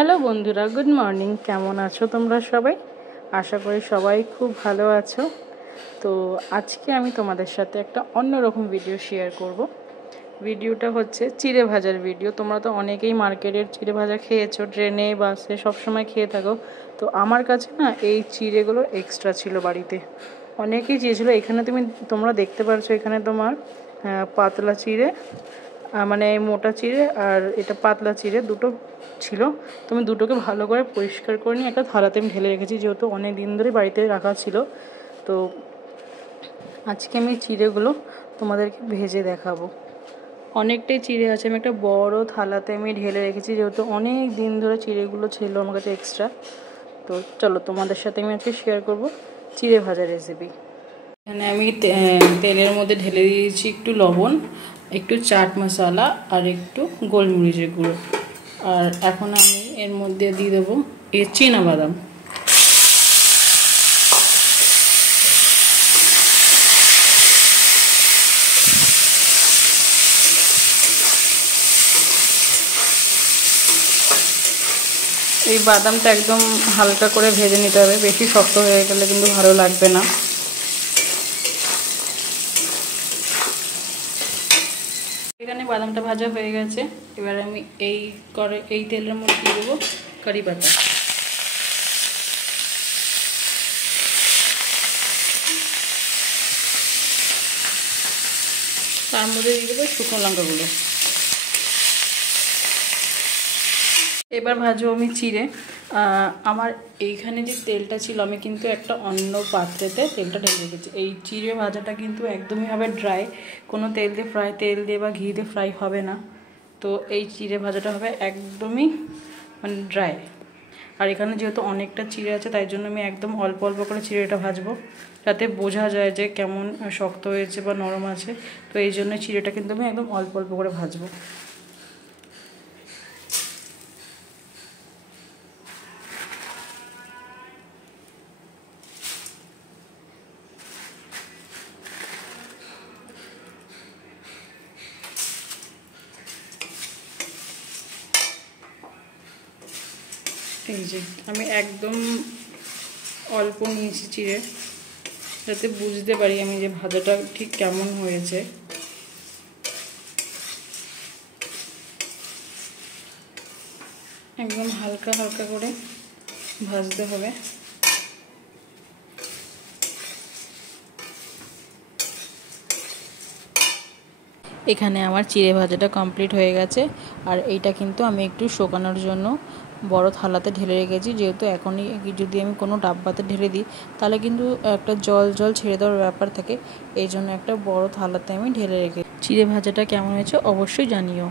Hello বন্ধুরা, good morning. কেমন আছো তোমরা সবাই? আশা করি সবাই খুব ভালো আছো। তো আজকে আমি তোমাদের সাথে একটা অন্যরকম ভিডিও শেয়ার করব। ভিডিওটা হচ্ছে চিড়ে ভাজার ভিডিও। তোমরা তো অনেকেই মার্কেটের চিড়ে ভাজা খেয়েছো, ট্রেনে বাসে সবসময় খেয়ে থাকো। তো আমার কাছে না এই চিড়েগুলো এক্সট্রা ছিল বাড়িতে, অনেকেই চেয়েছিলো। এখানে তোমরা দেখতে পারছো, এখানে তোমার পাতলা চিড়ে, মানে মোটা চিড়ে আর এটা পাতলা চিড়ে দুটো ছিল। তো আমি দুটোকে ভালো করে পরিষ্কার করে নিয়ে একটা থালাতে আমি ঢেলে রেখেছি, যেহেতু অনেক দিন ধরে বাড়িতে রাখা ছিল। তো আজকে আমি চিড়েগুলো তোমাদেরকে ভেজে দেখাবো। অনেকটাই চিড়ে আছে, আমি একটা বড় থালাতে আমি ঢেলে রেখেছি, যেহেতু অনেক দিন ধরে চিড়েগুলো ছিল আমার কাছে এক্সট্রা। তো চলো তোমাদের সাথে আমি আজকে শেয়ার করব চিড়ে ভাজা রেসিপি। এখানে আমি তেলের মধ্যে ঢেলে দিয়েছি একটু লবণ, একটু চাট মশলা আর একটু গোলমরিচের গুঁড়ো। আর এখন আমি এর মধ্যে দিয়ে দেবো চীনাবাদাম। এই বাদামটা একদম হালকা করে ভেজে নিতে হবে, বেশি শক্ত হয়ে গেলে কিন্তু ভালো লাগবে না। এখানে বাদামটা ভাজা হয়ে গেছে। এবার আমি এই তেলের মধ্যে দিয়ে দেবো কারি পাতা। তার মধ্যে দিয়ে দেবো শুকনো লঙ্কাগুলো। এবার ভাজবো আমি চিড়ে। আমার এইখানে যে তেলটা ছিল, আমি কিন্তু একটা অন্য পাত্রেতে তেলটা ঢেলে রেখেছি। এই চিড়ে ভাজাটা কিন্তু একদমই হবে ড্রাই, কোনো তেল দিয়ে বা ঘি দিয়ে ফ্রাই হবে না। তো এই চিড়ে ভাজাটা হবে একদমই মানে ড্রাই। আর এখানে যেহেতু অনেকটা চিড়ে আছে, তাই জন্য আমি একদম অল্প অল্প করে চিড়েটা ভাজবো, যাতে বোঝা যায় যে কেমন শক্ত হয়েছে বা নরম আছে। তো এই জন্য চিড়েটা কিন্তু আমি একদম অল্প অল্প করে ভাজবো। এই যে আমি একদম অল্প নিয়েছি চিড়ে, যাতে বুঝতে পারি আমি যে ভাজাটা ঠিক কেমন হয়েছে। একদম হালকা হালকা করে ভাজতে হবে। এখানে আমার চিড়ে ভাজাটা কমপ্লিট হয়ে গেছে। আর এইটা কিন্তু আমি একটু শুকানোর জন্য বড় থালাতে ঢেলে রেখেছি, যেহেতু এখনই যদি আমি কোনো ডাব্বাতে ঢেলে দিই তাহলে কিন্তু একটা জল জল ছেড়ে দেওয়ার ব্যাপার থাকে। এই জন্য একটা বড় থালাতে আমি ঢেলে রেখেছি। চিড়ে ভাজাটা কেমন হয়েছে অবশ্যই জানিও।